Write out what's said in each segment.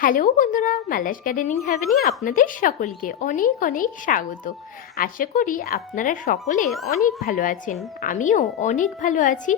Hello বন্ধুরা Mala's gardening হ্যাভেনে আপনাদের সকলকে অনেক অনেক স্বাগত। আশা করি আপনারা সকলে অনেক ভালো আছেন, আমিও অনেক ভালো আছি।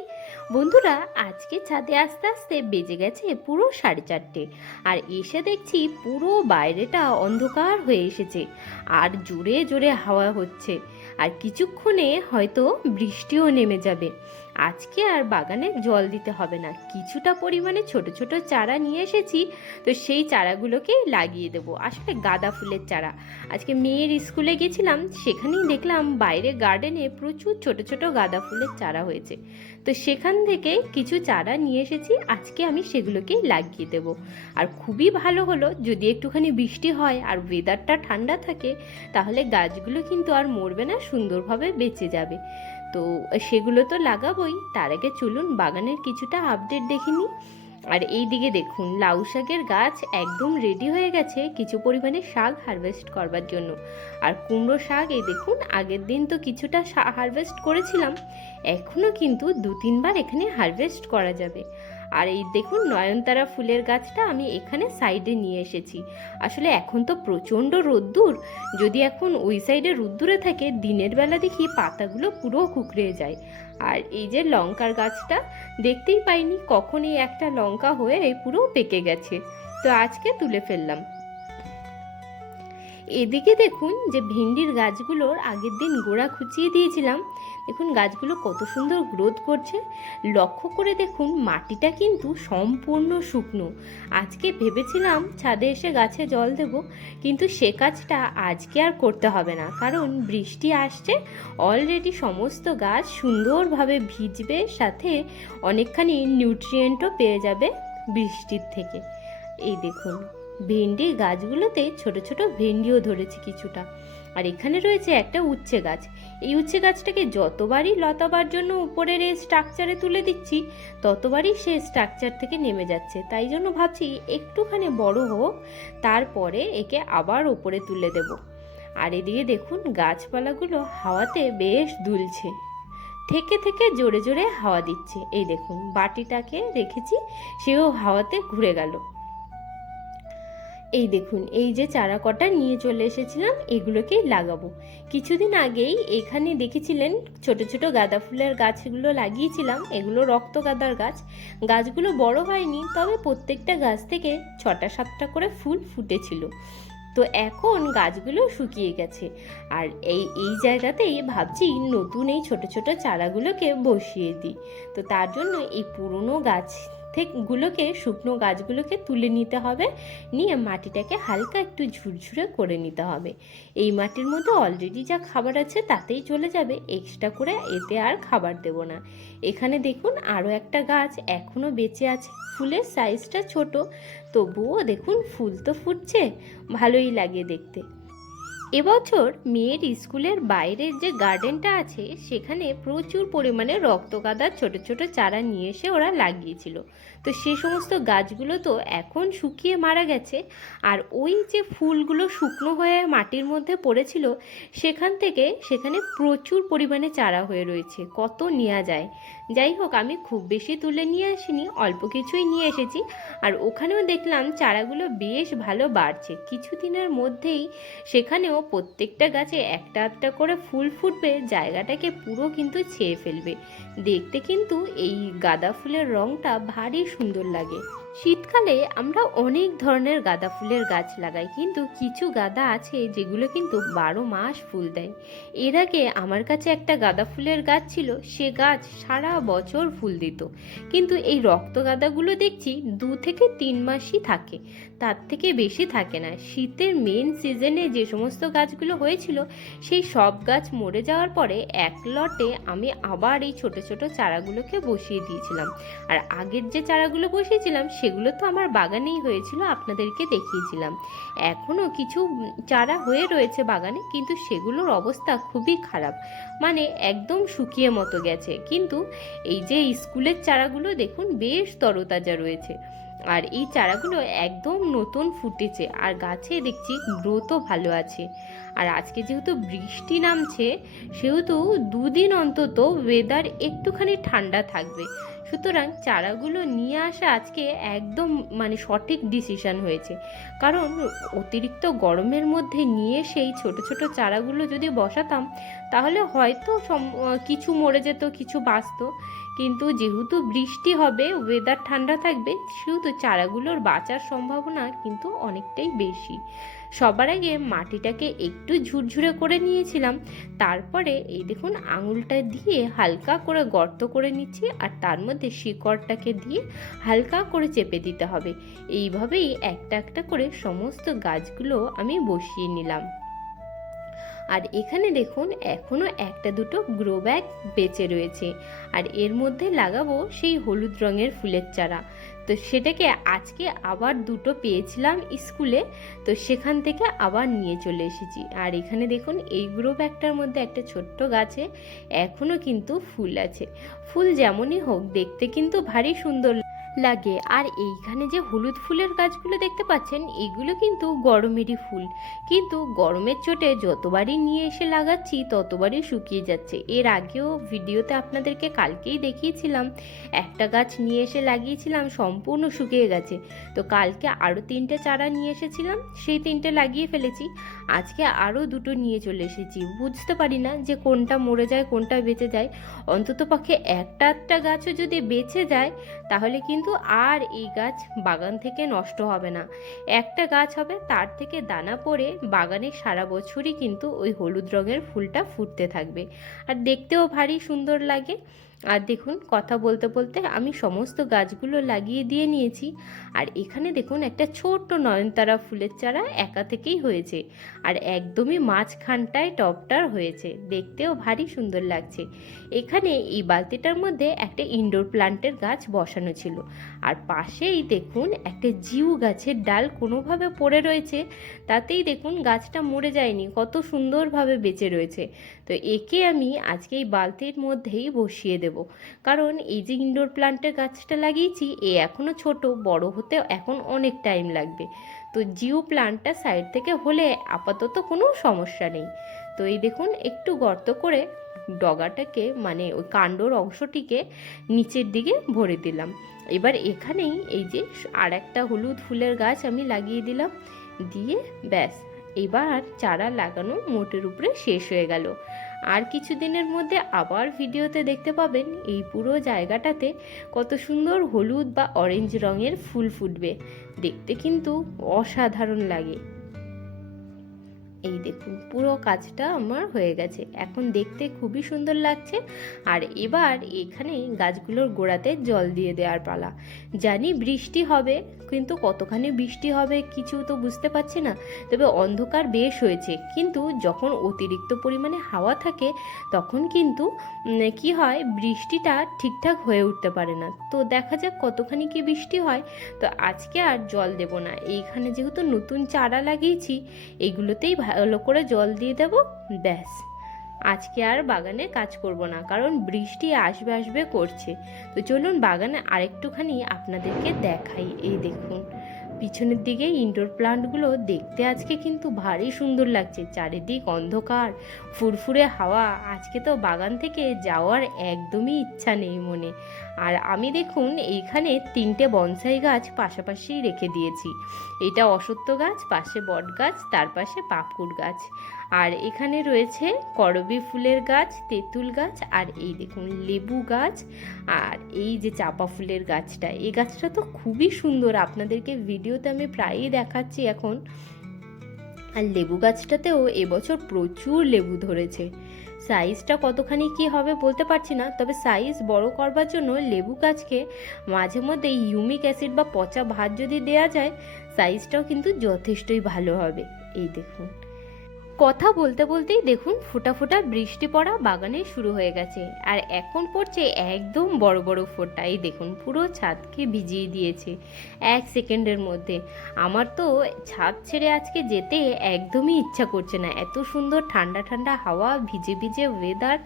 বন্ধুরা, আজকে ছাদে আস্তে আস্তে বেজে গেছে পুরো সাড়ে চারটে আর এসে দেখছি পুরো বাইরেটা অন্ধকার হয়ে এসেছে আর জোরে জোরে হাওয়া হচ্ছে। আর কিছুক্ষণে হয়তো বৃষ্টিও নেমে যাবে। আজকে আর বাগানে জল দিতে হবে না। কিছুটা পরিমাণে ছোট ছোট চারা নিয়ে এসেছি, তো সেই চারাগুলোকে লাগিয়ে দেবো। আসলে গাঁদা ফুলের চারা। আজকে মেয়ের স্কুলে গেছিলাম, সেখানেই দেখলাম বাইরে গার্ডেনে প্রচুর ছোট ছোট গাঁদা ফুলের চারা হয়েছে। তো সেখান থেকে কিছু চারা নিয়ে এসেছি, আজকে আমি সেগুলোকে লাগিয়ে দেব। আর খুবই ভালো হলো, যদি একটুখানি বৃষ্টি হয় আর ওয়েদারটা ঠান্ডা থাকে, তাহলে গাছগুলো কিন্তু আর মরবে না, সুন্দরভাবে বেঁচে যাবে। তো সেগুলো তো লাগাবোই। তার আগে চলুন বাগানের কিছুটা আপডেট দেখে নিই। আর এই দিকে দেখুন, লাউ শাকের গাছ একদম রেডি হয়ে গেছে কিছু পরিমাণে শাক হারভেস্ট করবার জন্য। আর কুমড়ো শাক, এই দেখুন, আগের দিন তো কিছুটা হারভেস্ট করেছিলাম। এখনও কিন্তু দু তিনবার এখানে হারভেস্ট করা যাবে। আর এই দেখুন নয়নতারা ফুলের গাছটা আমি এখানে সাইডে নিয়ে এসেছি। আসলে এখন তো প্রচণ্ড রোদ্দুর। যদি এখন ওই সাইডে রোদ্দুরে থাকে, দিনের বেলা দেখি পাতাগুলো পুরো কুকড়ে যায়। আর এই যে লঙ্কার গাছটা, দেখতেই পাইনি কখন এই একটা লঙ্কা হয়ে পুরো পেকে গেছে। তো আজকে তুলে ফেললাম। এদিকে দেখুন যে ভেন্ডির গাছগুলোর আগের দিন গোড়া খুঁচিয়ে দিয়েছিলাম। দেখুন গাছগুলো কত সুন্দর গ্রোথ করছে। লক্ষ্য করে দেখুন মাটিটা কিন্তু সম্পূর্ণ শুকনো। আজকে ভেবেছিলাম ছাদে এসে গাছে জল দেব, কিন্তু সে কাজটা আজকে আর করতে হবে না, কারণ বৃষ্টি আসছে অলরেডি সমস্ত গাছ সুন্দরভাবে ভিজবে, সাথে অনেকখানি নিউট্রিয়েন্টও পেয়ে যাবে বৃষ্টির থেকে। এই দেখুন, ভেন্ডি গাছগুলোতে ছোট ছোট ভেন্ডিও ধরেছে কিছুটা। আর এখানে রয়েছে একটা উচ্ছে গাছ। এই উচ্ছে গাছটাকে যতবারই লতাবার জন্য উপরের এই স্ট্রাকচারে তুলে দিচ্ছি, ততবারই সে স্ট্রাকচার থেকে নেমে যাচ্ছে। তাই জন্য ভাবছি একটুখানি বড় হোক, তারপরে একে আবার ওপরে তুলে দেব। আর এদিকে দেখুন, গাছপালাগুলো হাওয়াতে বেশ দুলছে। থেকে থেকে জোরে জোরে হাওয়া দিচ্ছে। এই দেখুন, বাটিটাকে রেখেছি, সেও হাওয়াতে ঘুরে গেল। এই দেখুন, এই যে চারা কটা নিয়ে চলে এসেছিলাম এগুলোকেই লাগাবো। কিছুদিন আগেই এখানে দেখেছিলেন ছোট ছোট গাঁদা ফুলের গাছগুলো লাগিয়েছিলাম, এগুলো রক্ত গাঁদার গাছ। গাছগুলো বড় হয়নি, তবে প্রত্যেকটা গাছ থেকে ছটা সাতটা করে ফুল ফুটেছিল। তো এখন গাছগুলো শুকিয়ে গেছে। আর এই এই জায়গাতেই ভাবছি নতুন এই ছোট ছোট চারাগুলোকে বসিয়ে দিই। তো তার জন্য এই পুরনো গাছ গুলোকে শুকনো গাছগুলোকে তুলে নিতে হবে। নিয়ে মাটিটাকে হালকা একটু ঝুরঝুরে করে নিতে হবে। এই মাটির মধ্যে অলরেডি যা খাবার আছে তাতেই চলে যাবে। এক্সট্রা করে এতে আর খাবার দেব না। এখানে দেখুন আরও একটা গাছ এখনও বেঁচে আছে। ফুলের সাইজটা ছোট। তবুও দেখুন ফুল তো ফুটছে। ভালোই লাগে দেখতে। এবছর মেয়ের স্কুলের বাইরের যে গার্ডেনটা আছে, সেখানে প্রচুর পরিমাণে রক্তগাদার ছোট ছোট চারা নিয়ে এসে ওরা লাগিয়েছিল। তো সে সমস্ত গাছগুলো তো এখন শুকিয়ে মারা গেছে। আর ওই যে ফুলগুলো শুকনো হয়ে মাটির মধ্যে পড়েছিল, সেখান থেকে সেখানে প্রচুর পরিমাণে চারা হয়ে রয়েছে। কত নেওয়া যায়। যাই হোক, আমি খুব বেশি তুলে নিয়ে আসিনি, অল্প কিছুই নিয়ে এসেছি। আর ওখানেও দেখলাম চারাগুলো বেশ ভালো বাড়ছে। কিছুদিনের মধ্যেই সেখানেও প্রত্যেকটা গাছে একটা একটা করে ফুল ফুটবে, জায়গাটাকে পুরো কিন্তু ছেয়ে ফেলবে। দেখতে কিন্তু এই গাঁদা ফুলের রংটা ভারী সুন্দর লাগে। শীতকালে আমরা অনেক ধরনের গাঁদা ফুলের গাছ লাগাই, কিন্তু কিছু গাঁদা আছে যেগুলো কিন্তু বারো মাস ফুল দেয়। এর আগে আমার কাছে একটা গাঁদা ফুলের গাছ ছিল, সে গাছ সারা বছর ফুল দিত। কিন্তু এই রক্ত গাঁদাগুলো দেখছি দু থেকে তিন মাসই থাকে, তার থেকে বেশি থাকে না। শীতের মেন সিজনে যে সমস্ত গাছগুলো হয়েছিল, সেই সব গাছ মরে যাওয়ার পরে এক লটে আমি আবার এই ছোট ছোট চারাগুলোকে বসিয়ে দিয়েছিলাম। আর আগের যে চারাগুলো বসিয়েছিলাম সেগুলো তো আমার বাগানেই হয়েছিল, আপনাদেরকে দেখিয়েছিলাম। এখনও কিছু চারা হয়ে রয়েছে বাগানে, কিন্তু সেগুলোর অবস্থা খুবই খারাপ। মানে একদম শুকিয়ে মতো গেছে। কিন্তু এই যে স্কুলের চারাগুলো দেখুন, বেশ তরতাজা রয়েছে। আর এই চারাগুলো একদম নতুন ফুটেছে, আর গাছে দেখছি গ্রোথও ভালো আছে। আর আজকে যেহেতু বৃষ্টি নামছে, সেহেতু দুদিন অন্তত ওয়েদার একটুখানি ঠান্ডা থাকবে। সুতরাং চারাগুলো নিয়ে আসা আজকে একদম মানে সঠিক ডিসিশন হয়েছে। কারণ অতিরিক্ত গরমের মধ্যে নিয়ে সেই ছোট ছোট চারাগুলো যদি বসাতাম, তাহলে হয়তো কিছু মরে যেত, কিছু বাঁচতো। কিন্তু যেহেতু বৃষ্টি হবে ওয়েদার ঠান্ডা থাকবে সেহেতু চারাগুলোর বাঁচার সম্ভাবনা কিন্তু অনেকটাই বেশি। সবার আগে মাটিটাকে একটু ঝুরঝুরে করে নিয়েছিলাম। তারপরে এই দেখুন, আঙুলটা দিয়ে হালকা করে গর্ত করে নিচ্ছি, আর তার মধ্যে শিকড়টাকে দিয়ে হালকা করে চেপে দিতে হবে। এইভাবেই একটা একটা করে সমস্ত গাছগুলো আমি বসিয়ে নিলাম। আর এখানে দেখুন এখনও একটা দুটো গ্রো ব্যাগ বেঁচে রয়েছে। আর এর মধ্যে লাগাবো সেই হলুদ রঙের ফুলের চারা। তো সেটাকে আজকে আবার দুটো পেয়েছিলাম স্কুলে, তো সেখান থেকে আবার নিয়ে চলে এসেছি। আর এখানে দেখুন, এই গ্রো ব্যাগটার মধ্যে একটা ছোট্ট গাছে এখনও কিন্তু ফুল আছে। ফুল যেমনই হোক, দেখতে কিন্তু ভারী সুন্দর লাগে। আর এইখানে যে হলুদ ফুলের গাছগুলো দেখতে পাচ্ছেন, এগুলো কিন্তু গরমেরই ফুল। কিন্তু গরমের চোটে যতবারই নিয়ে এসে লাগাচ্ছি, ততবারই শুকিয়ে যাচ্ছে। এর আগেও ভিডিওতে আপনাদেরকে কালকেই দেখিয়েছিলাম, একটা গাছ নিয়ে এসে লাগিয়েছিলাম, সম্পূর্ণ শুকিয়ে গেছে। তো কালকে আরও তিনটে চারা নিয়ে এসেছিলাম, সেই তিনটে লাগিয়ে ফেলেছি। আজকে আরও দুটো নিয়ে চলে এসেছি। বুঝতে পারি না যে কোনটা মরে যায়, কোনটা বেঁচে যায়। অন্তত পক্ষে একটা একটা গাছও যদি বেঁচে যায়, তাহলে কিন্তু আর এই গাছ বাগান থেকে নষ্ট হবে না। একটা গাছ হবে, তার থেকে দানা পড়ে বাগানে সারা বছরই কিন্তু ওই হলুদ রঙের ফুলটা ফুটতে থাকবে। আর দেখতেও ভারী সুন্দর লাগে। আর দেখুন, কথা বলতে বলতে আমি সমস্ত গাছগুলো লাগিয়ে দিয়ে নিয়েছি। আর এখানে দেখুন, একটা ছোট্ট নয়নতারা ফুলের চারা একা থেকেই হয়েছে। আর একদমই মাঝখানটায় টপটার হয়েছে। দেখতেও ভারী সুন্দর লাগছে। এখানে এই বালতিটার মধ্যে একটা ইনডোর প্লান্টের গাছ বসানো ছিল। আর পাশেই দেখুন, একটা জিউ গাছের ডাল কোনোভাবে পড়ে রয়েছে। তাতেই দেখুন, গাছটা মরে যায়নি। কত সুন্দরভাবে বেঁচে রয়েছে। তো একে আমি আজকে এই বালতির মধ্যেই বসিয়ে দেব। কারণ এই যে ইনডোর প্লান্টের গাছটা লাগিয়েছি, এ এখনও ছোট, বড় হতে এখন অনেক টাইম লাগবে। তো জিও প্লান্টটা সাইড থেকে হলে আপাতত কোনো সমস্যা নেই। তো এই দেখুন, একটু গর্ত করে ডগাটাকে মানে ওই কাণ্ডর অংশটিকে নিচের দিকে ভরে দিলাম। এবার এখানেই এই যে আর একটা হলুদ ফুলের গাছ আমি লাগিয়ে দিলাম। দিয়ে ব্যাস। এবার চারা লাগানো মোটের উপরে শেষ হয়ে গেল। আর কিছুদিনের মধ্যে আবার ভিডিওতে দেখতে পাবেন এই পুরো জায়গাটাতে কত সুন্দর হলুদ বা অরেঞ্জ রঙের ফুল ফুটবে। দেখতে কিন্তু অসাধারণ লাগে। এই দেখুন, পুরো কাজটা আমার হয়ে গেছে। এখন দেখতে খুবই সুন্দর লাগছে। আর এবার এখানে গাছগুলোর গোড়াতে জল দিয়ে দেওয়ার পালা। জানি বৃষ্টি হবে, কিন্তু কতখানি বৃষ্টি হবে কিছু তো বুঝতে পারছি না। তবে অন্ধকার বেশ হয়েছে। কিন্তু যখন অতিরিক্ত পরিমাণে হাওয়া থাকে, তখন কিন্তু কি হয়, বৃষ্টিটা ঠিকঠাক হয়ে উঠতে পারে না। তো দেখা যাক কতখানি কি বৃষ্টি হয়। তো আজকে আর জল দেব না। এইখানে যেহেতু নতুন চারা লাগিয়েছি এইগুলোতেই ভালো করে জল দিয়ে দেব, ব্যাস। আজকে আর বাগানে কাজ করব না, কারণ বৃষ্টি আসবে আসবে করছে। তো চলুন বাগানে আরেকটুখানি আপনাদেরকে দেখাই, এই দেখুন। পিছনের দিকে ইনডোর প্লান্টগুলো দেখতে আজকে কিন্তু ভারী সুন্দর লাগছে। চারিদিক অন্ধকার, ফুরফুরে হাওয়া। আজকে তো বাগান থেকে যাওয়ার একদমই ইচ্ছা নেই মনে। আর আমি দেখুন, এইখানে তিনটে বনসাই গাছ পাশাপাশি রেখে দিয়েছি। এটা অসত্য গাছ, পাশে বট গাছ, তার পাশে পাপকুট গাছ। আর এখানে রয়েছে করবি ফুলের গাছ, তেঁতুল গাছ আর এই দেখুন লেবু গাছ আর এই যে চাপা ফুলের গাছটা। এই গাছটা তো খুবই সুন্দর, আপনাদেরকে ভিডিওতে আমি প্রায়ই দেখাচ্ছি এখন। আর লেবু গাছটাতেও এবছর প্রচুর লেবু ধরেছে। সাইজটা কতখানি কি হবে বলতে পারছি না, তবে সাইজ বড় করবার জন্য লেবু গাছকে মাঝে মধ্যে ইউমিক অ্যাসিড বা পচা ভাত যদি দেয়া যায়, সাইজটাও কিন্তু যথেষ্টই ভালো হবে। এই দেখুন। কথা বলতে বলতেই দেখুন ফোটা ফোটা বৃষ্টি পড়া বাগানে শুরু হয়ে গেছে। আর এখন পড়ছে একদম বড় বড় ফোঁটা। এই দেখুন, পুরো ছাদকে ভিজিয়ে দিয়েছে এক সেকেন্ডের মধ্যে। আমার তো ছাদ ছেড়ে আজকে যেতে একদমই ইচ্ছা করছে না। এত সুন্দর ঠান্ডা ঠান্ডা হাওয়া, ভিজে ভিজে ওয়েদার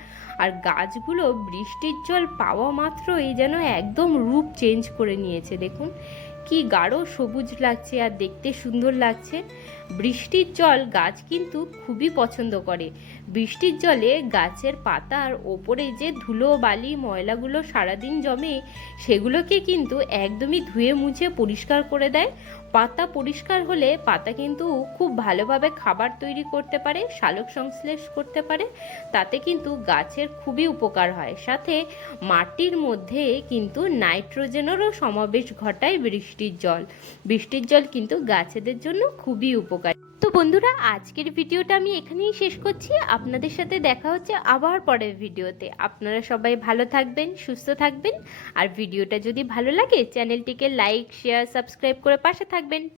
আর গাছগুলো বৃষ্টির জল পাওয়া মাত্রই যেন একদম রূপ চেঞ্জ করে নিয়েছে। দেখুন, কি গাঢ় সবুজ লাগছে আর দেখতে সুন্দর লাগছে। বৃষ্টির জল গাছ কিন্তু খুবই পছন্দ করে। বৃষ্টির জলে গাছের পাতার ওপরে যে ধুলো, বালি, ময়লাগুলো সারাদিন জমে, সেগুলোকে কিন্তু একদমই ধুয়ে মুছে পরিষ্কার করে দেয়। পাতা পরিষ্কার হলে পাতা কিন্তু খুব ভালোভাবে খাবার তৈরি করতে পারে সালোক সংশ্লেষ করতে পারে। তাতে কিন্তু গাছের খুবই উপকার হয়। সাথে মাটির মধ্যে কিন্তু নাইট্রোজেনেরও সমাবেশ ঘটায় বৃষ্টির জল। বৃষ্টির জল কিন্তু গাছেদের জন্য খুবই উপকারী। তো বন্ধুরা, আজকের ভিডিওটা আমি এখানেই শেষ করছি। আপনাদের সাথে দেখা হচ্ছে আবার পরের ভিডিওতে। আপনারা সবাই ভালো থাকবেন, সুস্থ থাকবেন। আর ভিডিওটা যদি ভালো লাগে, চ্যানেলটিকে লাইক, শেয়ার, সাবস্ক্রাইব করে পাশে থাকবেন।